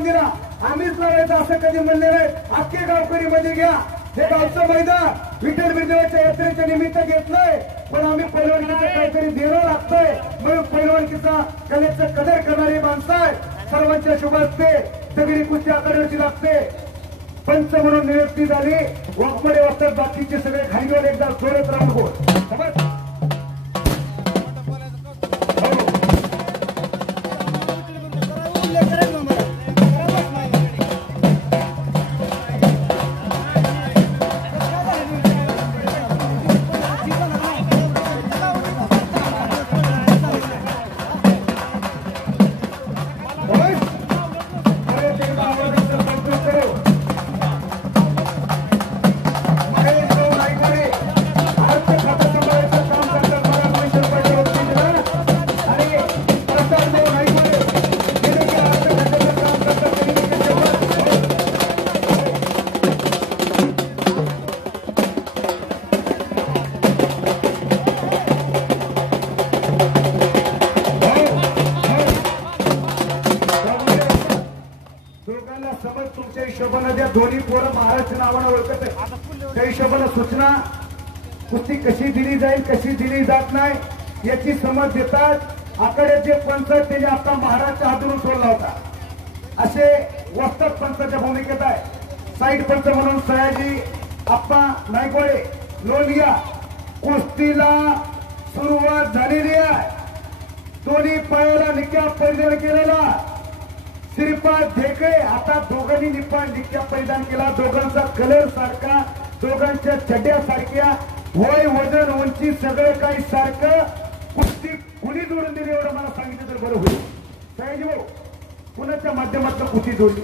मैदान दिला, आम्हीच लढायचं असं कधी म्हणले नाही. अख्खे गावकरी मध्ये घ्या, हे गावचं मैदान विठ्ठल बिरदेवाच्या यात्रेच्या निमित्त घेतलंय, पण आम्ही पैलवानकीचं काहीतरी देणं लागतंय म्हणून पैलवानकीचा कलेचं कदर करणारी माणसं आहे. सर्वांच्या शुभ असते, दगडी कुस्ती आखाड्याची लागते. पंच म्हणून नियुक्ती झाली, वाघमडे वाजतात, बाकीचे सगळे खालीवर एकदा जोरत राहून बोल. समज दोन्ही पोरं महाराष्ट्र नावानं ओळखत आहे. त्या हिशोबाला सूचना कुस्ती कशी दिली जाईल, कशी दिली जात नाही याची समज देतात. आखाड्याचे पंच त्याने आता महाराजच्या हातून सोडला होता, असे वस्तात पंचाच्या भूमिकेत आहे. साईड पंच म्हणून सयाजी आप्पा नायकवाडे लोणिया. कुस्तीला सुरुवात झालेली आहे. दोन्ही पायाला निक्या परिधान केलेला श्रीपाद ढेकळे. आता दोघांनी निक्या परिधान केला. दोघांचा कलर सारखा, दोघांच्या चड्ड्या सारख्या, वय वजन उंची सगळं काही सारखं. कुस्ती कुणी जोडून दिली एवढं मला सांगितलं तर बरं होईल. सयाजी भाऊ कुणाच्या माध्यमातून कुस्ती जोडली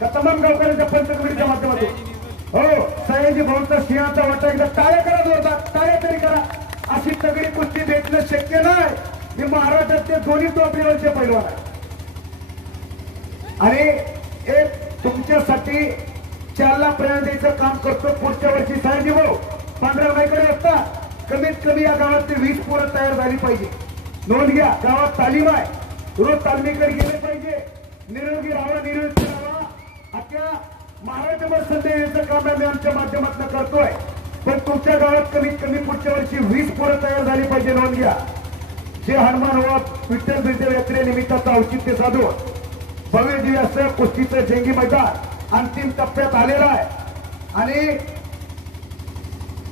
का? तमाम गावकऱ्यांच्या पंच कमिटीच्या माध्यमातून. हो, सयाजी भाऊंचा सिंहाचा वाटा एकदा टाळ्या करा, जोरदार टाळ्या तरी करा. अशी तगडी कुस्ती भेटणं शक्य नाही. मी महाराष्ट्रातले दोन्ही टॉपलेवलचे पैलवान आहे आणि एक तुमच्यासाठी चालना प्रेरणा द्यायचं काम करतो. पुढच्या वर्षी सयाजी भाऊ 15 नायकडे असतात. कमीत कमी या गावात 20 पोरं तयार झाली पाहिजे. नोंद घ्या, गावात तालीम आहे, रोज तालमीकडे गेले पाहिजे. निरोगी राहावा, निरोगी राहावा. अख्या महाराष्ट्रभर संधी याचं काम आम्ही आमच्या माध्यमातून करतोय. पण तुमच्या गावात कमीत कमी पुढच्या वर्षी 20 पोरं तयार झाली पाहिजे. नोंद घ्या. जे हनुमान व विठ्ठल बिरदेव यात्रेनिमित्ताचं औचित्य साधून भव्य दिव्य असं कुस्तीचं जंगी मैदान अंतिम टप्प्यात आलेला आहे. आणि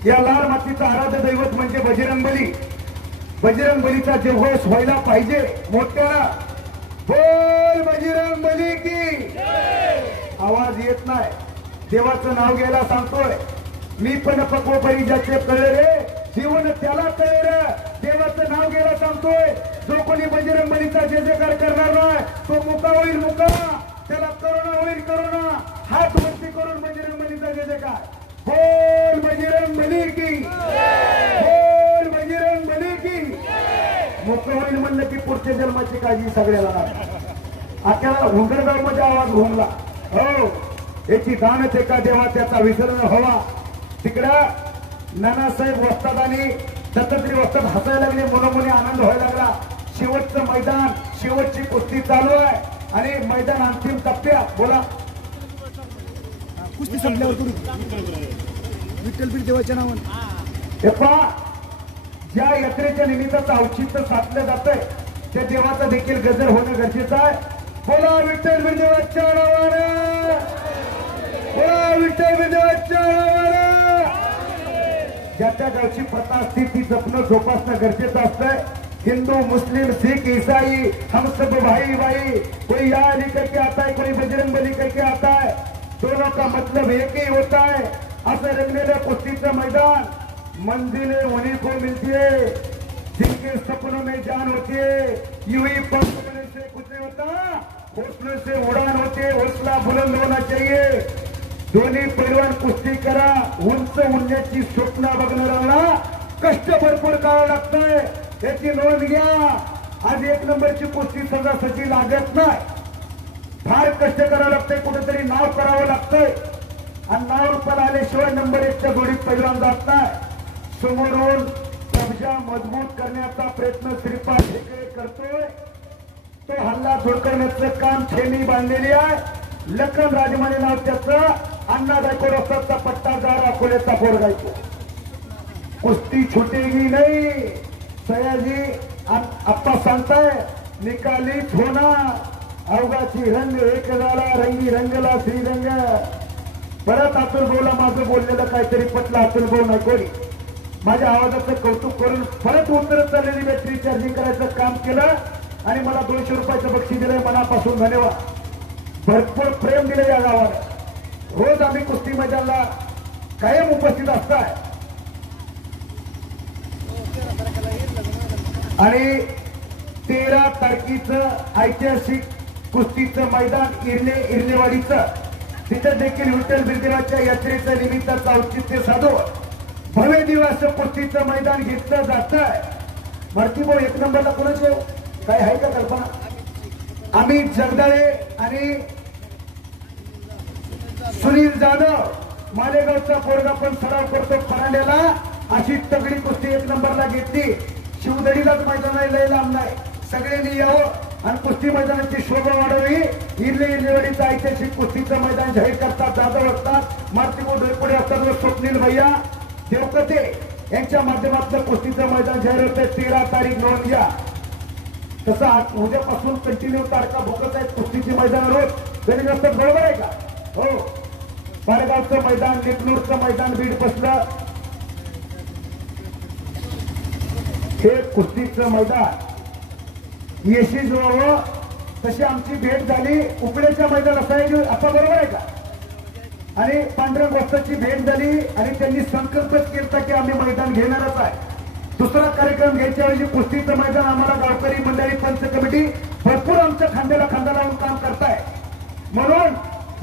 या लाल मातीचं आराध्य दैवत म्हणजे बजरंगबली. बजरंगबलीचा जयघोष व्हायला पाहिजे. मोठ्या बोल बजरंगबली की. आवाज येत नाही. देवाचं नाव घ्यायला सांगतोय मी, पण पक्वपरी ज्याचे कळले रे जीवन त्याला कळले. देवाचं नाव घ्यायला सांगतोय. जो कोणी बजरंगबलीचा जय जयकार करणार नाही तो मुका होईल मुका, त्याला करोना होईल करोना. हात वरती करून बजरंगबलीचा जय जयकार. बोल बजरंगबली की, बोल बजरंगबली की. मुका होईल म्हणलं की पुढच्या जन्माची काळजी सगळ्याला. आता हुंगरगाव मध्ये आवाज घुमला. हो, याची दानच एका देवा, त्याचा विसरण हवा. तिकडं नानासाहेब वस्ताद आणि दत्तात्रय वस्ताद हसायला लागले, मनोमनी आनंद व्हायला लागला. शेवटचं मैदान, शेवटची कुस्ती चालू आहे आणि मैदान अंतिम टप्प्यात. बोला कुस्ती संपल्यावर विठ्ठल बिरदेवाच्या नावानं हे पहा, ज्या यात्रेच्या निमित्ताचं औचित्य साधलं जातंय त्या देवाचा देखील गजर होणं गरजेचं आहे. बोला विठ्ठल बिरदेवाच्या नावानं, बोला विठ्ठल बिरदेवाच्या नावानं. ज्या त्या गावची प्रथा असते ती जपणं जोपासणं गरजेचं असतंय. हिंदू मुस्लिम सिख ईसाई हम सब भाई भाई. कोई या अली करके आता है, कोई बजरंगबली करके आता है. दोनों का मतलब एक ही होता है. असं रंगलेलं कुस्तीचं मैदान. मंजिलें उन्हीं को मिलती है जिनके सपनों में जान होती है. यूं पंखने से कुछ नहीं होता, हौसले से उड़ान होती है. हौसला बुलंद होना चाहिए. दोन्ही पैलवान कुस्ती करा. उंच उडण्याची स्वप्न बघणाऱ्यांना कष्ट भरपूर करावं लागतंय, याची नोंद घ्या. आज 1 नंबरची कुस्ती सहजासहजी लागत नाही. फार कष्ट करावं लागतंय, कुठेतरी नाव करावं लागतंय आणि नाव रुपाला आल्याशिवाय नंबर 1च्या जोडीत पैलवान जात नाही. समोरून कब्जा मजबूत करण्याचा प्रयत्न श्रीपाद ढेकळे करतोय. तो हल्ला धोडकण्याचं काम छेनी बांधलेली आहे. लखन राजमाने नाव त्याचं. अण्णा गायकवाड वस्तादचा पट्टादार अकोल्याचा पोरगायचो. कुस्ती छुटेगी नाही. सयाजी आप्पा सांगताय निकालीच होणार. अवघाची रंग एक झाला रंगी रंगला श्रीरंग. परत अतुल भाऊला माझं बोललेलं काहीतरी पटलं. अतुल भाऊ नायकोडी माझ्या आवाजाचं कौतुक करून परत उत्तर चाललेली बॅटरी चार्जिंग करायचं काम केलं आणि मला 200 रुपयाचं बक्षीस दिलंय. मनापासून धन्यवाद. भरपूर प्रेम दिलं या गावाला. रोज आम्ही कुस्ती मैदानाला कायम उपस्थित असताय आणि 13 तारखेचं ऐतिहासिक कुस्तीचं मैदान इरलेवाडीचं तिथं देखील विठ्ठल बिरदेवाच्या यात्रेचं निमित्ताचं औचित्य साधून भव्य दिवस कुस्तीचं मैदान घेतलं जात आहे. भरती भाऊ 1 नंबरला कोणाचे काय आहे का कल्पना? अमित जगदाळे आणि सुनील जाधव मालेगावचा पोरगा पण सराव करतो परांड्याला. अशी तगडी कुस्ती 1 नंबरला घेतली. शिवदडीलाच मैदान लय लांब नाही. सगळ्यांनी यावं आणि कुस्ती मैदानाची शोभा वाढवावी. इरलेवाडीचं ऐतिहासिक कुस्तीचं मैदान जाहीर करतात जाधव असतात, मार्तिको डोईपुडे असतात व स्वप्नील भैया देवकते यांच्या माध्यमातून कुस्तीचं मैदान जाहीर होतं. 13 तारीख नोंद घ्या. तसं उद्यापासून कंटिन्यू तारखा भोगत आहेत कुस्तीची मैदान रोज गणित असतात. बरोबर आहे का? हो. पारगावचं मैदान, निकनूरचं मैदान बीड बसलं. हे कुस्तीचं मैदान यशी जोडावं. तशी आमची भेट झाली उपड्याच्या मैदान असायची. आता बरोबर आहे का? आणि पांढऱ्या वस्ताची भेट झाली आणि त्यांनी संकल्पच केला की आम्ही मैदान घेणारच आहे. दुसरा कार्यक्रम घ्यायच्या ऐवजी कुस्तीचं मैदान आम्हाला गावकरी मंडळी पंच कमिटी भरपूर आमच्या खांद्याला खांदा लावून काम करताय. म्हणून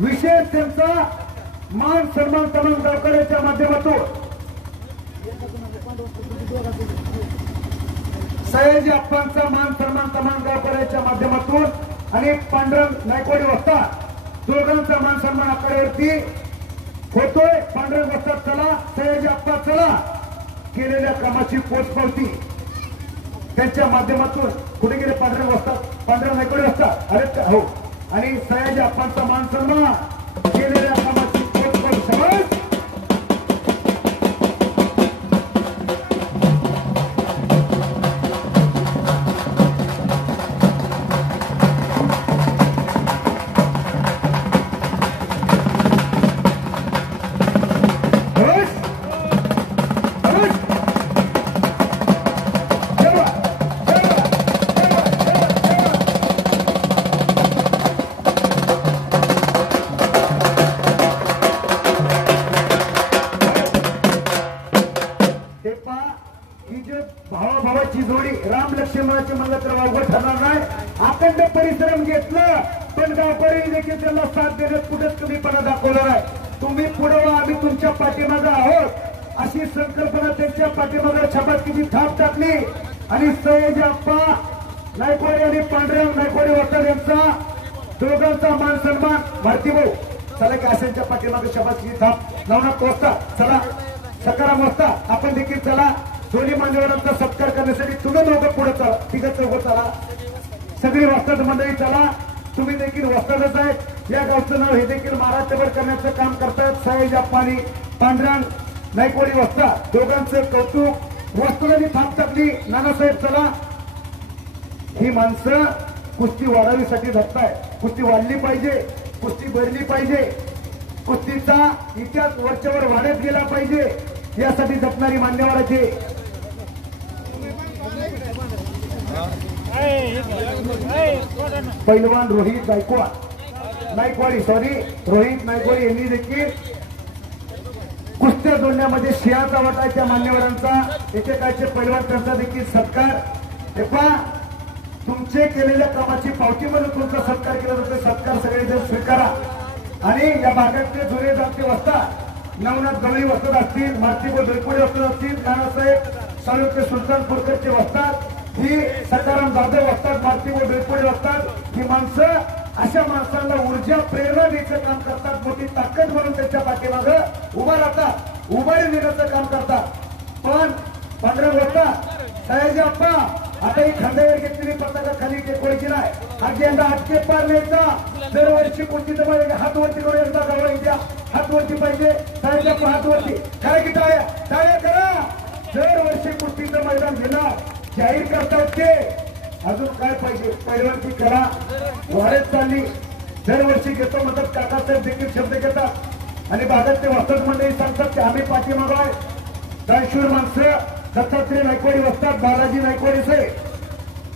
विशेष त्यांचा मान सन्मान तमाम गावकऱ्याच्या माध्यमातून सयाजी अप्पांचा मान सन्मान तमाम गावकऱ्याच्या माध्यमातून आणि पांडुरंग नायकवाडी वस्ताद दोघांचा मान सन्मान आकड्यावरती होतोय. पांडुरंग वस्ताद चला, सयाजी अप्पा चला. केलेल्या कामाची पोचपावती त्यांच्या माध्यमातून कुठे गेले? पांडुरंग वस्ताद, पांडुरंग नायकवाडी वस्ताद. अरे हो. आणि सयाजी अप्पांचा मान सन्मान केलेल्या कामाची पोचपावती. समज भावाभावाची जोडी राम लक्ष्मणाची म्हणलं तर अवघड ठरणार नाही. अखंड परिश्रम घेतलं पण गावकरी देखील त्यांना साथ देण्यात कुठेच कमीपणा दाखवला नाही. तुम्ही पुढे वा, आम्ही तुमच्या पाठीमागे आहोत अशी संकल्पना त्यांच्या पाठीमागे छपाकीची थाप टाकली आणि सयाजी अप्पा नायकवाडी आणि पांडुरंग नायकवाडी वस्ताद यांचा दोघांचा मान सन्मान. भारती भाऊ चला की असेंच्या पाठीमागे छपाकीची थाप नवनाथ वस्ताद चला, सकाराम वस्ताद आपण देखील चला. दोन्ही मान्यवरांचा सत्कार करण्यासाठी तुम्ही दोघं पुढे चला, तिघं चौघं चला, सगळी वस्ताद मंडळी चला. तुम्ही देखील वस्तादच आहेत. या गावचं नाव हे देखील महाराष्ट्रभर करण्याचं काम करतात. सयाजी अप्पा आणि पांडुरंग नायकवाडी वस्ताद दोघांचं कौतुक. वस्तादांनी थाप टाकली. नानासाहेब चला. ही माणसं कुस्ती वाढावीसाठी धरताय. कुस्ती वाढली पाहिजे, कुस्ती भरली पाहिजे, कुस्तीचा इतिहास वरच्यावर वाढत गेला पाहिजे यासाठी जपणारी मान्यवराची पैलवान रोहित नायकवाडी रोहित नायकवाडी यांनी देखील कुस्त्या जोडण्यामध्ये सिंहाचा वाटाच्या मान्यवरांचा एकेकाचे पैलवान त्यांचा देखील सत्कार. तुमचे केलेल्या कामाची पावती म्हणून तुमचा सत्कार केला जातो. सत्कार सगळेजण स्वीकारा. आणि या भागातले जुने जाते वस्ताद नवनाथ गवळी वस्ताद असतील, मार्तिको डोईपुडे वस्ताद असतील, नानासाहेब साळुंके सुलतानपूरकरचे वस्ताद, ही सकाराम जाधव वस्ताद, मार्तिको डोईपुडे वस्ताद, ही माणसं अशा माणसांना ऊर्जा प्रेरणा द्यायचं काम करतात. मोठी ताकद म्हणून त्यांच्या पाठीमागे उभा राहतात, उभारी देण्याचं काम करतात. पण पांढऱ्या वस्ताद सयाजी अप्पा आता ही खांद्यावर घेतलेली पताका खाली टेकवायची नाही. अजेंडा हातके पार न्यायचा. दरवर्षी कुस्तीचं मैदान हात वरती करून एकदा गावायच्या हात वरती पाहिजे. साहेब हात वरती करा की टाळ्या टाळ्या करा. दरवर्षी कुस्तीचं मैदान घेणार जाहीर करतात ते. अजून काय पाहिजे पहिलवानची करा वाढत चालली. दरवर्षी घेतो मदत काकासाहेब देखील शब्द घेतात आणि भागातले वस्तात मंडळी सांगतात की आम्ही पाठीमागं आहे. दानशूर माणसं दत्तात्रय नायकवाडी वस्तात बालाजी नायकवाडीचे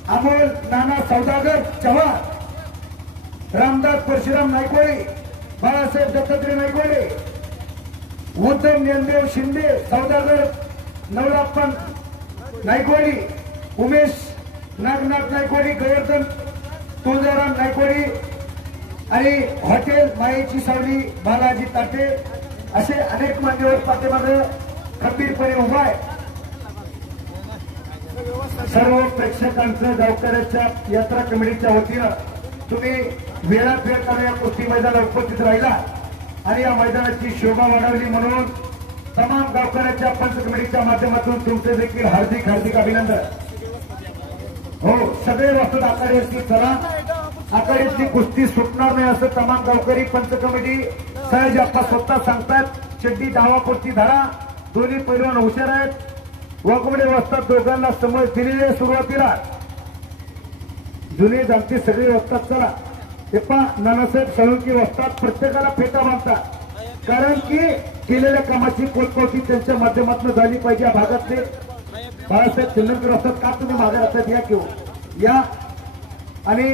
अमोल नाना सौदागर चव्हाण रामदास परशुराम नायकवाडी बाळासाहेब दत्तात्रय नायकवाडे उद्धव ज्ञानदेव शिंदे सौदागर नवराप्पन नायकवाडी उमेश नागनाथ नायकवाडी गोवर्धन तुळजाराम नायकवाडी आणि हॉटेल मायेची सावली बालाजी ताटे असे अनेक मान्यवर पाठीमागे खंबीरपणे उभा आहे. सर्व प्रेक्षकांचं गावकऱ्याच्या यात्रा कमिटीच्या वतीनं तुम्ही वेळात वेळ काढून या कुस्ती मैदानाला उपस्थित राहिला आणि या मैदानाची शोभा वाढवली म्हणून तमाम गावकऱ्याच्या पंच कमिटीच्या माध्यमातून तुमचे देखील हार्दिक हार्दिक अभिनंदन. हो सगळे वस्तात आखाड्याची चला. आखाड्याची कुस्ती सुटणार नाही असं तमाम गावकरी पंच कमिटी सहज आपला स्वतः सांगतात. शेड्डी डावापुरती धारा. दोन्ही पैलवान हुशार आहेत. वाघमडे वस्तात दोघांना समज दिलेली आहे. सुरुवातीला जुने जाणते सगळे वस्तात चला. हे पा नानासाहेब साळुंके वस्तात प्रत्येकाला फेटा बांधतात. कारण की केलेल्या कामाची पोचपावती त्यांच्या माध्यमातून झाली पाहिजे. या भागातले बाळासाहेब चंदनकर असतात का तुम्ही मागे राहतात या किंवा या आणि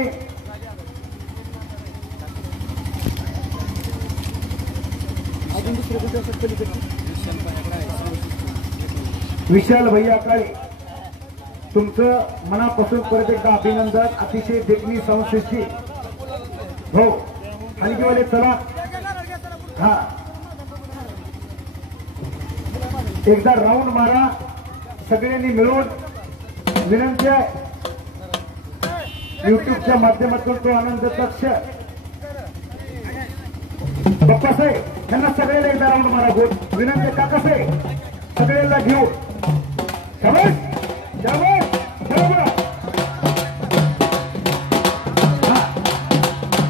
अजून दुसरे कुठे असतात पलीकडे विशाल भैया काळे तुमचं मनापासून परत एकदा अभिनंदन. अतिशय देखणी संस्थेची हो हलकीवाले चला. हा एकदा राऊंड मारा सगळ्यांनी मिळून. विनंती आहे युट्यूबच्या माध्यमातून तो आनंद कक्ष बाप्पासाहेब त्यांना सगळ्याला एकदा राऊंड मारा. गोड विनंती काकासाहेब सगळ्यांना घेऊ. शाबास शाबास शाबास. हा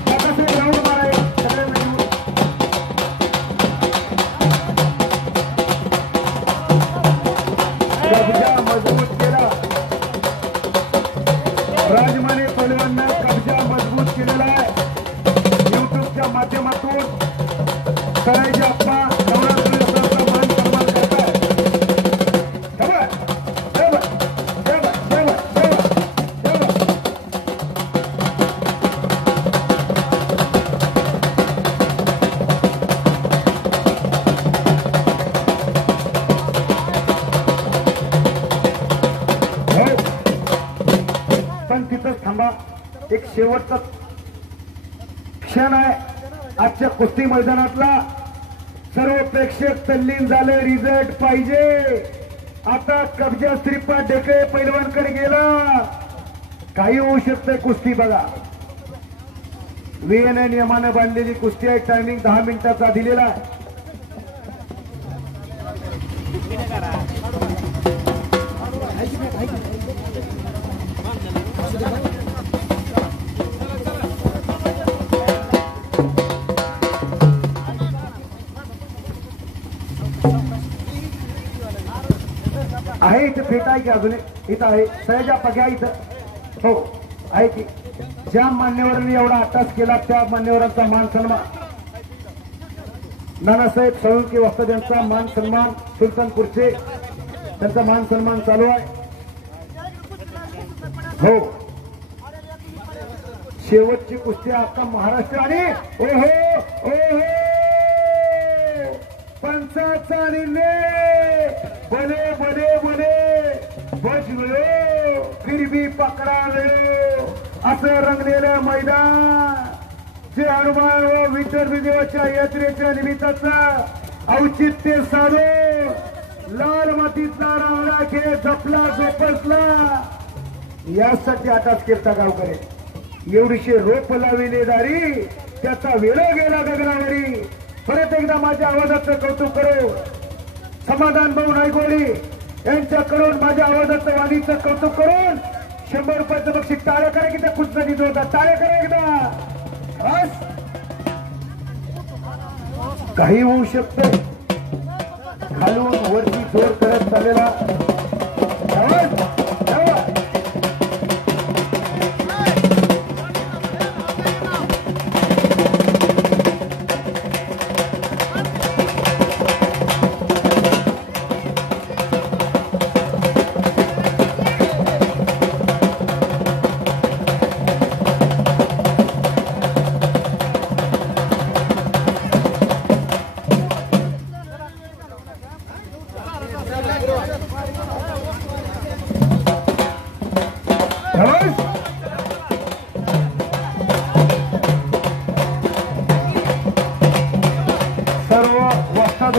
काकासाहेब राऊंड मारा सगळ्यांना घेऊ. कब्जा मजबूत केला. राजमाने पैलवांना कब्जा मजबूत केलेला आहे. युट्यूबच्या माध्यमातून करायचे आप्पा नवरात्री मान सन्मान करताय. पण तिथंच थांबा. एक शेवटचा क्षण आहे आजच्या कुस्ती मैदानातला. सर्व प्रेक्षक तल्लीन झाले. रिझल्ट पाहिजे. आता कब्जा श्रीपाद ढेकळे पैलवानकडे गेला. काही होऊ शकतंय कुस्ती बघा. VNA नियमाने बांधलेली कुस्ती आहे. टायमिंग 10 मिनिटाचा दिलेला आहे. आहे इथं फेटा आहे की अजून इथं आहे सहजा पघ्या इथं हो आहे की. ज्या मान्यवरांनी एवढा अट्टास केला त्या मान्यवरांचा मान सन्मान नानासाहेब साळुंके वस्ताद यांचा मान सन्मान सुलतानपूरचे त्यांचा मान सन्मान चालू आहे. हो शेवटची कुस्ती आता महाराष्ट्र आणि ओहो ओहो पंचाचा निर्णय. बोले बोले बोले बच लो फिर भी पकडा लो असं रंगलेलं मैदान जे हनुमान व विठ्ठल देवाच्या यात्रेच्या निमित्ताचं औचित्य साधून लाल मातीतला रावळा खेळ जपला जोपासला यासाठी आताच केलता गावकरे. एवढीशी रोप लाविले दारी त्याचा वेळ गेला गगनावरी. परत एकदा माझ्या आवाजाचं कौतुक करू. समाधान भाऊ नायकवाडी यांच्याकडून माझ्या आवाजाचं वाणीचं कौतुक करून 100 रुपयाचं बक्षीस. टाळ्या करा की त्या खुशसाठी जोरदार टाळ्या करा एकदा. बस. काही होऊ शकते. खालून वरती जोर करत चाललेला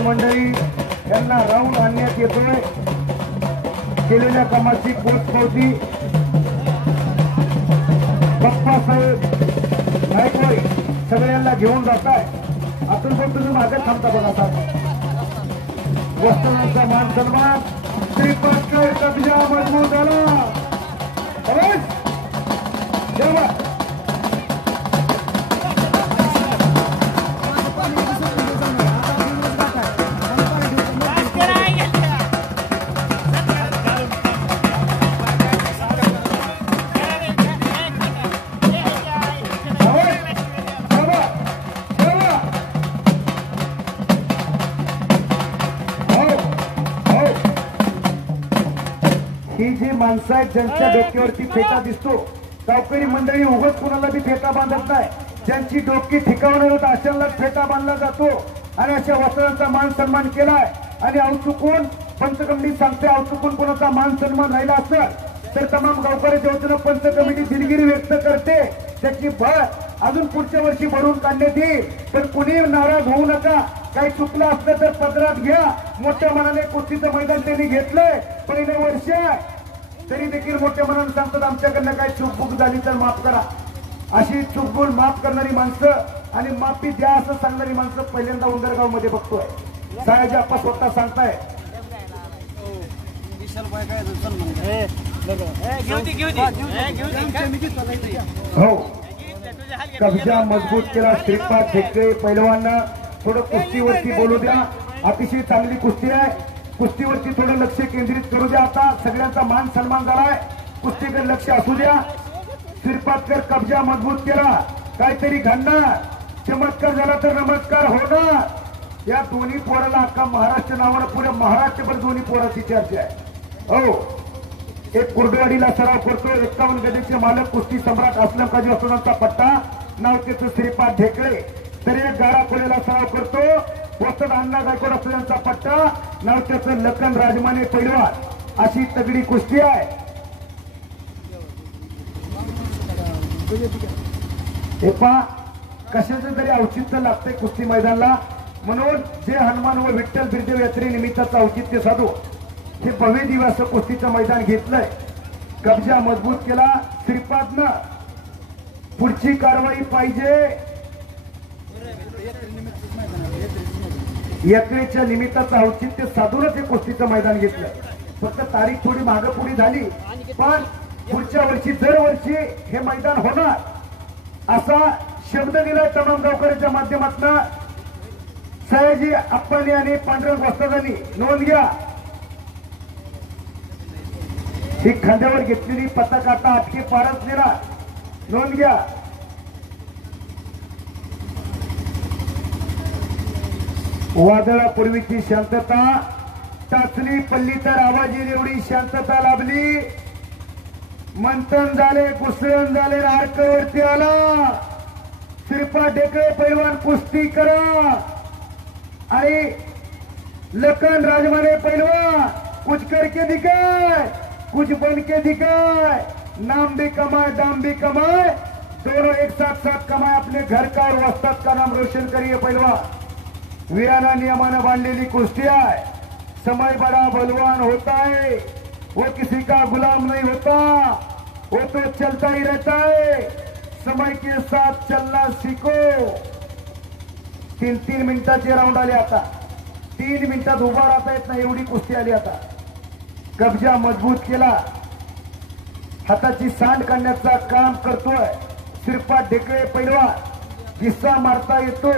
मंडळी यांना राऊंड आणण्यात येतोय. केलेल्या कामाची पोचपावती बाप्पासाहेब नाईकवाडी सगळ्यांना घेऊन जाताय. आतून पण तुम्ही मागे थांबता बघा. वस्त्रांचा मान सन्मान श्रीपाद कब्जा मजबूत झाला. ही जी माणसं आहेत ज्यांच्या डोक्यावरती फेटा दिसतो, गावकरी मंडळी उगाच कुणाला बी फेटा बांधत नाही. ज्यांची डोकी ठिकावणार होत अशांना फेटा बांधला जातो आणि अशा वस्त्रांचा मान सन्मान केलाय. आणि अवचुकून पंच कमिटी सांगते अवचुकून कोणाचा मान सन्मान राहिला असेल तर तमाम गावकऱ्याच्या वतीनं पंच कमिटी दिलगिरी व्यक्त करते. त्याची भर अजून पुढच्या वर्षी भरून काढण्यात येईल. पण कुणी नाराज होऊ नका. काही चुकलं असलं तर पदरात घ्या. मोठ्या मनाने कुस्तीचं मैदान त्यांनी घेतलंय. पहिलं वर्ष तरी देखील मोठ्या मनाने सांगतात आमच्याकडनं काही चूकबुक झाली तर माफ करा. अशी चूकबुल माफ करणारी माणसं आणि माफी द्या असं सांगणारी माणसं पहिल्यांदा उंदरगाव मध्ये बघतोय. सयाजी आप्पा स्वतः सांगताय. हो कब्जा मजबूत केला. श्रीपाद ठेकळे पैलवांना थोडं कुस्तीवरती बोलू द्या. अतिशय चांगली कुस्ती आहे. कुस्तीवरती थोडं लक्ष केंद्रित करू द्या. आता सगळ्यांचा मान सन्मान झालाय. कुस्तीकडे लक्ष असू द्या. श्रीपादकर कब्जा मजबूत केला. काहीतरी घडणार. चमत्कार झाला तर नमस्कार होणार. या दोन्ही पोराला अख्खा महाराष्ट्र नावानं पुढे महाराष्ट्रभर दोन्ही पोराची चर्चा आहे. हो एक कुर्डवाडीला सराव करतो. 51 गजेचे मालक कुस्ती सम्राट असलम काजी वसुदांचा पट्टा नाव त्याचं श्रीपाद ढेकळे. तर एक गाडा खोलेला सराव करतो. वसत अण्णा गायकवाड असलेल्यांचा पट्टा नाव त्याचं लखन राजमाने पैलवान. अशी तगडी कुस्ती आहे. हे पहा कशाचं तरी औचित्य लागतंय कुस्ती मैदानाला. म्हणून जे हनुमान व विठ्ठल बिरदेव यात्रेनिमित्ताचं औचित्य साधू हे भव्य दिवस कुस्तीचं मैदान घेतलंय. कब्जा मजबूत केला श्रीपादनं. पुढची कारवाई पाहिजे. यात्रेच्या निमित्ताचं औचित्य साधूनच हे कुस्तीचं मैदान घेतलंय. फक्त तारीख थोडी मागे पुढे झाली पण पुढच्या वर्षी दरवर्षी हे मैदान होणार असा शब्द दिलाय तमाम गावकऱ्यांच्या माध्यमातून. सयाजी आप्पांनी आणि पांडुरंग वस्तादांनी नोंद घ्या. ही खांद्यावर घेतलेली पताक आता अटके पारच नेणार. नोंद घ्या. वादळापूर्वीची शांतता टाचली पल्ली तर आवाज येईल एवढी शांतता लाभली. मंथन झाले घुसळण झाले. आरकावरती आला श्रीपाद ढेकळे पैलवान कुस्ती करा. आणि लखन राजमाने पैलवान कुछ करके दिखाए कुछ बन के दिखाए. नाम भी कमाए दाम भी कमाए. दोनों एक साथ कमाए. अपने घर का और वस्ताद का नाम रोशन करिए पैलवान. वीराना नियमानं बांधलेली कुस्ती आहे. समय बड़ा बलवान होता है. वो किसी का गुलाम नहीं होता. वो तो चलता ही रहता है. समय के साथ चलना सीखो. 3 मिनिटाचे राऊंड आले. आता 3 मिनिटात उभा राहता येत नाही एवढी कुस्ती आली. आता कब्जा मजबूत केला. हाताची सांड काढण्याचा काम करतोय श्रीपाद ढेकळे पैलवान. किस्सा मारता येतो,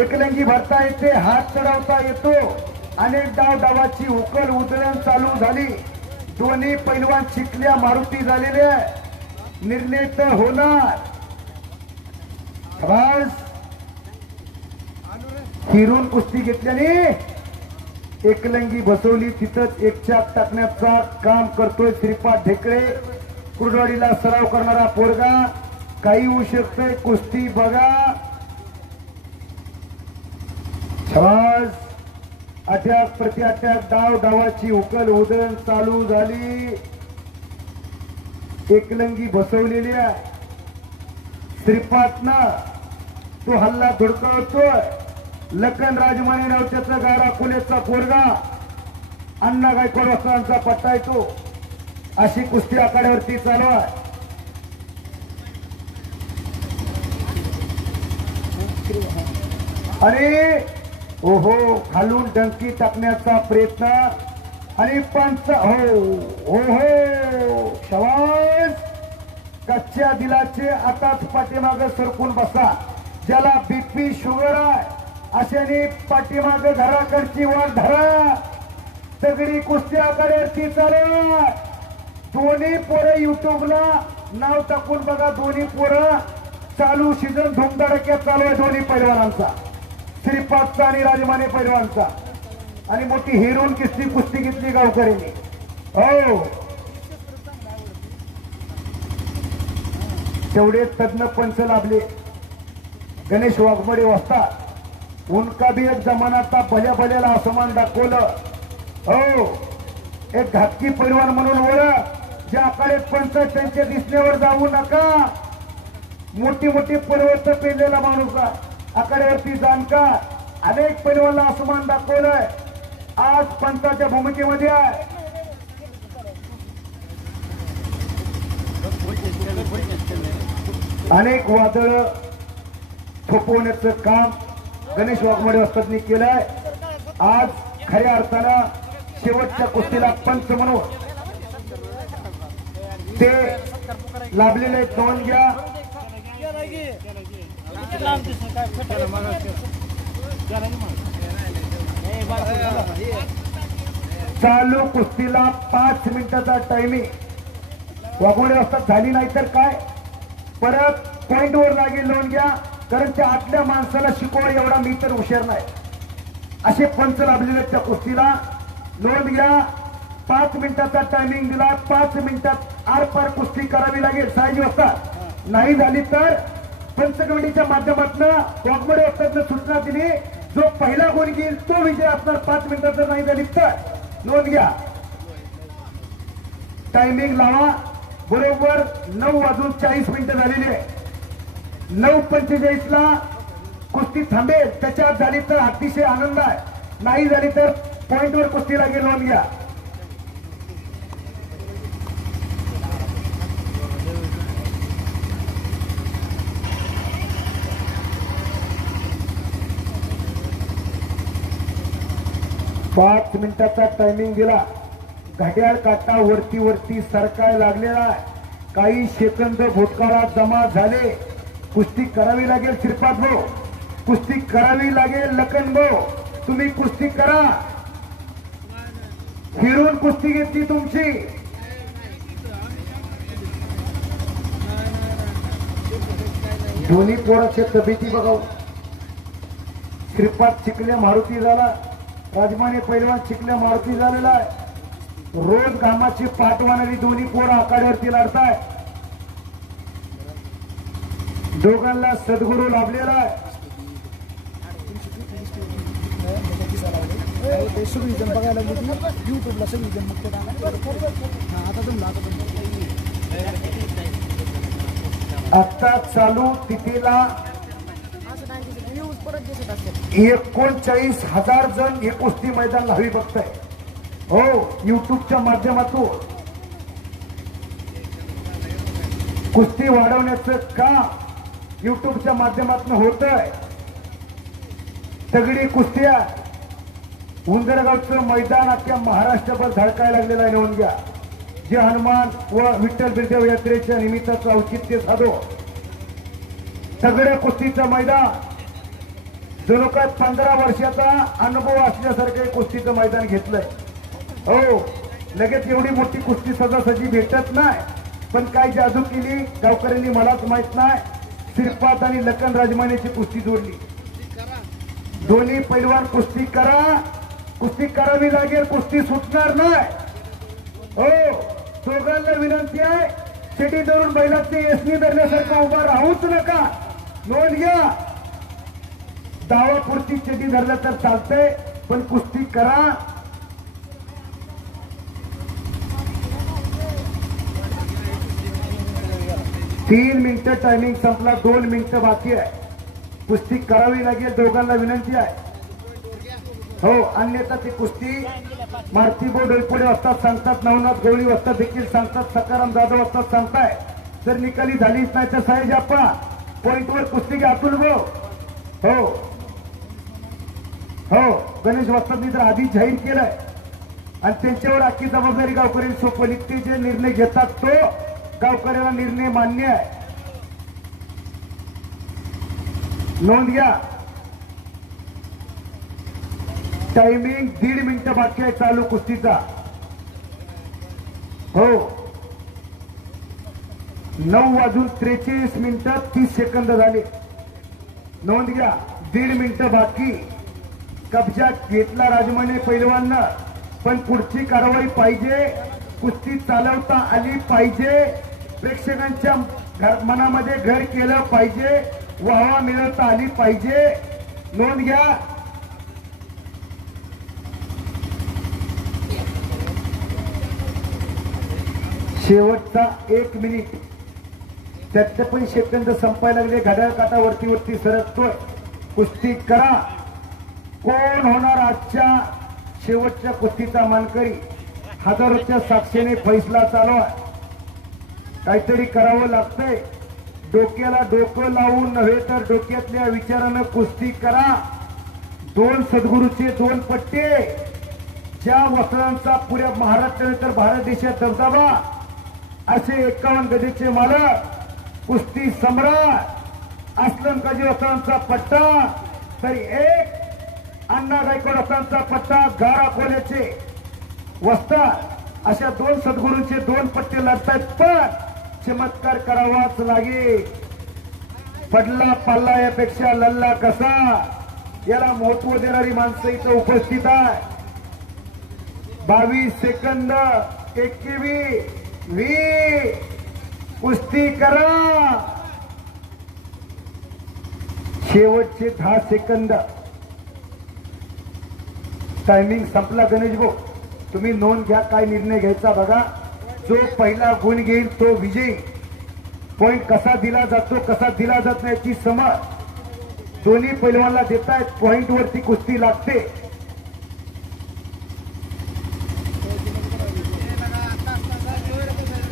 एकलंगी भरता येते, हात चढवता येतो. अनेक डावाची उकल उधळण चालू झाली. दोन्ही पैलवान चिखल्या मारुती झालेले, निर्णय तर होणार. बस हिरून कुस्ती घेतल्याने एकलंगी बसवली, तिथंच एकच्यात टाकण्याचा काम करतोय श्रीपाद ढेकळे. कुर्डवाडीला सराव करणारा पोरगा. काही होऊ शकतंय, कुस्ती बघा. शाबास. अटॅक प्रति अटॅक, डावाची उकल उधळण चालू झाली. एकलंगी बसवलेली आहे श्रीपादनं. तो हल्ला धुडकवतोय. लखन राजमाने नाव त्याचा गाडा कुलेचा पोरगा. अण्णा गायकवाड वस्त्रांचा पट्टा येतो. अशी कुस्ती आखाड्यावरती चालू आहे. अरे ओहो, खालून डंकी टाकण्याचा प्रयत्न आणि पंच. हो हो हो, शाबास. कच्च्या दिलाचे आताच पाठीमागे सरकून बसा. ज्याला बीपी शुगर आहे अशाने पाठीमागे घराकडची वाट धरा. सगळी कुस्ती आखाड्यावरती चालू. दोन्ही पोरं युट्यूबला नाव टाकून बघा. दोन्ही पोरं चालू सीझन धुमधडक्यात चालू आहे दोन्ही पैलवानांचा, श्रीपादचा आणि राजमाने पैलवानचा. आणि मोठी हिरून कुस्ती घेतली गावकऱ्यांनी. हो, तेवढे तज्ञ पंच लाभले. गणेश वाघमोडे वस्ताद. उनका भी एक जमाना था, भल्या भल्याला आसमान दाखवलं. हो, एक घातकी पैलवान म्हणून ओळख. ज्या आखाड्यात पंच त्यांच्या दिसण्यावर जाऊ नका. मोठी मोठी पर्वत पेरलेला माणूस आखाड्यावरती जाणकार. अनेक पैलवानला आसमान दाखवलंय. आज पंचाच्या भूमिकेमध्ये आहे. अनेक वादळ थोपवण्याचं काम गणेश वाघमोडे वस्तादनी केलंय. आज खऱ्या अर्थानं शेवटच्या कुस्तीला पंच म्हणून ते लाभलेले. दोन घ्या. चालू कुस्तीला 5 मिनिटाचा टायमिंग. वाघमोडे वस्ताद झाली नाही तर काय, परत पॉइंट वर लागेल. लोन घ्या, कारण त्या आतल्या माणसाला शिकवण एवढा मी तर हुशार नाही. असे पंच लाभलेले त्या कुस्तीला. नोंद घ्या. 5 मिनिटाचा टायमिंग दिला. 5 मिनिटात आरपार कुस्ती करावी लागेल. साहेब वस्ताद नाही झाली तर पंच कमिटीच्या माध्यमातून वाघमोडे वस्तादने सूचना दिली, जो पहिला गुण घेईल तो विजय असणार. 5 मिनिटाचा नाही झाली तर. नोंद घ्या. टायमिंग लावा. बरोबर 9:40 झालेली आहे. 9:45 ला कुस्ती थांबेल. त्याच्यात झाली तर अतिशय आनंद आहे, नाही झाली तर पॉइंटवर कुस्ती लागेल. नोंद घ्या. पाच मिनिटाचा टायमिंग दिला. घड्याळ काटा वरती सरकाय लागलेला आहे. काही सेकंद भूतकाळात जमा झाले. कुस्ती करावी लागेल श्रीपाद भाऊ, कुस्ती करावी लागेल. लखन भाऊ तुम्ही कुस्ती करा. फिरून कुस्ती घेतली तुमची. दोन्ही पोराचे तब्येती बघाव. श्रीपाद चिखल्या मारुती झाला, राजमाने पैलवान चिखल्या मारुती झालेला आहे. रोज घामाची पाठवाणारी दोन्ही पोरं आखाड्यावरती लढताय. दोघांना सद्गुरू लाभलेला आहे. सगळी जण बघायला युट्यूबला सगळी जण आता चालू तिथेला 39,000 जण हे कुस्ती मैदान लावी बघताय. हो, युट्यूबच्या माध्यमातून कुस्ती वाढवण्याचं काम युट्यूबच्या माध्यमातून होत आहे. सगळी कुस्त्या उंदरगावचं मैदान अख्ख्या महाराष्ट्रभर धडकायला लागलेलं आहे. नोंद घ्या. जे हनुमान व विठ्ठल बिरदेव यात्रेच्या निमित्ताचं औचित्य साधो सगळ्या कुस्तीचं मैदान जणू काय 15 वर्षाचा अनुभव असल्यासारखं कुस्तीचं मैदान घेतलंय. हो, लगेच एवढी मोठी कुस्ती सजासजी भेटत नाही, पण काय जादू केली गावकऱ्यांनी मलाच माहित नाही. श्रीपाद आणि लखन राजमानेची कुस्ती जोडली. दोन्ही पैलवान कुस्ती करा, कुस्ती करावी लागेल, कुस्ती सुटणार नाही. हो, दोघांना विनंती आहे, शेटी धरून बैलाची एसनी धरल्यासारखा उभा राहूच नका. नोंद घ्या. दावापुरती चेटी धरलं तर चालतंय, पण कुस्ती करा. तीन मिनिटं टायमिंग संपला, 2 मिनिटं बाकी आहे. कुस्ती करावी लागेल, दोघांना विनंती आहे. हो, अन्यथा ती कुस्ती मारुतीभाऊ डोईपुडे वस्ताद सांगतात, नवनाथ गवळी वस्ताद देखील सांगतात, सकाराम जाधव वस्ताद सांगताय. जर निकाली झालीच नाही तर साहेब आप्पा पॉइंटवर कुस्ती घ्या. अतुल भाऊ हो हो, गणेश वस्तादनी तर आधी जाहीर केलंय आणि त्यांच्यावर अख्खी जबाबदारी गावकरी सोपवली. ते जे निर्णय घेतात तो गावकऱ्याला निर्णय मान्य आहे. नोंद घ्या. टायमिंग 1.5 मिनिटं बाकी आहे चालू कुस्तीचा. हो, 9:43 झाले. नोंद घ्या. 1.5 मिनिटं बाकी. कब्जा घेतला राजमाने पैलवाननं, पण पुढची कारवाई पाहिजे. कुस्ती चालवता आली पाहिजे. प्रेक्षकांच्या मनामध्ये घर केलं पाहिजे. वाहवा मिळवता आली पाहिजे. नोंद घ्या. शेवटचा 1 मिनिट 53 सेकंद संपायला लागले. घड्याळ काटा वरती सरकतोय. कुस्ती करा. कोण होणार आजच्या शेवटच्या कुस्तीचा मानकरी? हजारोच्या साक्षीने फैसला चालू आहे. काहीतरी करावं लागतंय. डोक्याला डोकं लावून नव्हे तर डोक्यातल्या विचारानं कुस्ती करा. 2 सद्गुरूचे 2 पट्टे, ज्या वस्त्रांचा पुऱ्या महाराष्ट्रानंतर भारत देशात दबदबा, असे 51 गजेचे मालक, कुस्ती सम्राट अस्लम काजी वस्त्रांचा पट्टा, तरी एक अण्णा गायकवाड वस्त्रांचा पट्टा, गारा कोल्याचे वस्ताद, अशा 2 सद्गुरूंचे 2 पट्टे लढतायत. पण चमत्कार करावाच लागेल. पडला पाल्ला यापेक्षा लल्ला कसा, याला महत्व देणारी माणसं इथं उपस्थित आहे. 22 सेकंद 21 20 कुस्ती करा. शेवटचे 10 सेकंद. टायमिंग संपला. गणेश भाऊ तुम्ही नोंद घ्या, काय निर्णय घ्यायचा बघा. जो पहिला गुण घेईल तो विजयी. पॉइंट कसा दिला जातो कसा दिला जात नाही याची समज दोन्ही पैलवानला देतायत. पॉइंट वरती कुस्ती लागते.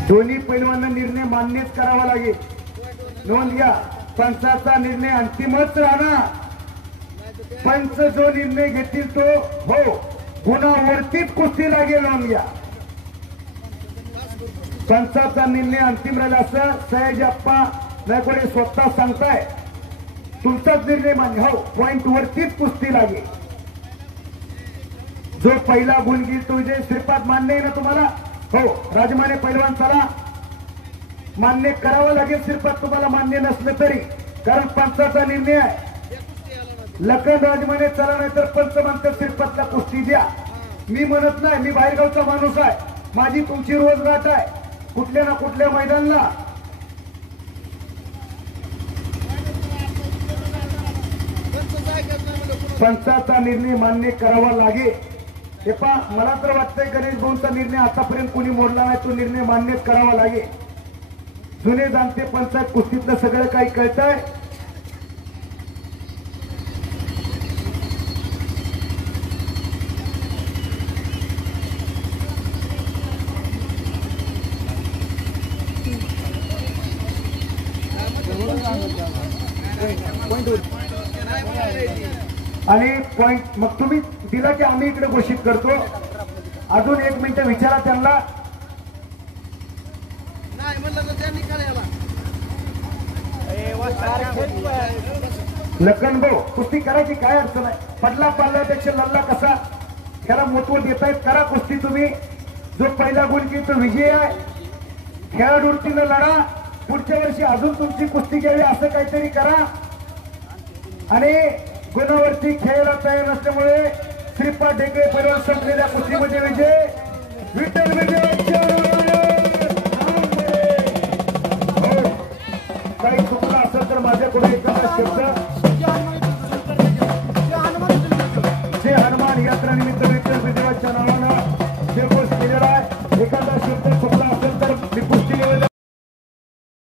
दोन्ही पैलवानांना निर्णय मान्यच करावा लागेल. नोंद घ्या. पंचाचा निर्णय अंतिमच राहणार. पंच जो निर्णय घेतील तो हो गुणावरतीच कुस्ती लागेल. नोंद घ्या. पंचाचा निर्णय अंतिम राहिला असं सयाजी आप्पा नायकवाडे स्वतः सांगताय. तुमचाच निर्णय मान्य. हो, पॉइंट वरतीच कुस्ती लागेल. जो पहिला गुण घेईल तो विजय. श्रीपाद मान्य आहे ना तुम्हाला? हो, राजमाने पैलवान चला. मान्य करावं लागेल. श्रीपाद तुम्हाला मान्य नसलं तरी, कारण पंचाचा निर्णय आहे. लखन राजमाने चला, नाही तर पंच म्हणतात श्रीपादला कुस्ती द्या. मी म्हणत नाही, मी बाहेरगावचा माणूस आहे. माझी तुमची रोजगाट आहे कुठल्या ना कुठल्या मैदानाला. पंचाचा निर्णय मान्य करावा लागेल. हे पहा, मला तर वाटतंय गणेश भाऊंचा निर्णय आतापर्यंत कोणी मोडला नाही. तो निर्णय मान्य करावा लागेल. जुने जाणते पंचायत कुस्तीतलं सगळं काही कळतंय. आणि पॉइंट मग तुम्ही दिला की आम्ही इकडे घोषित करतो. अजून 1 मिनिट विचारा त्यांना. लखन भाऊ कुस्ती करायची काय अडचण आहे. पडला पाडल्यापेक्षा लढला कसा त्याला महत्व देतायत. करा कुस्ती तुम्ही. जो पहिला गुण की तो विजय आहे. खेळाडूंतीनं लढा. पुढच्या वर्षी अजून तुमची कुस्ती घ्यावी असं काहीतरी करा. आणि गुणावरती खेळायला तयार नसल्यामुळे श्रीपाद ढेकळे परिवार संपलेल्या कुस्तीमध्ये विजय. विठ्ठल विजय. काही चुकलं असेल तर माझ्याकडून एखादा शब्द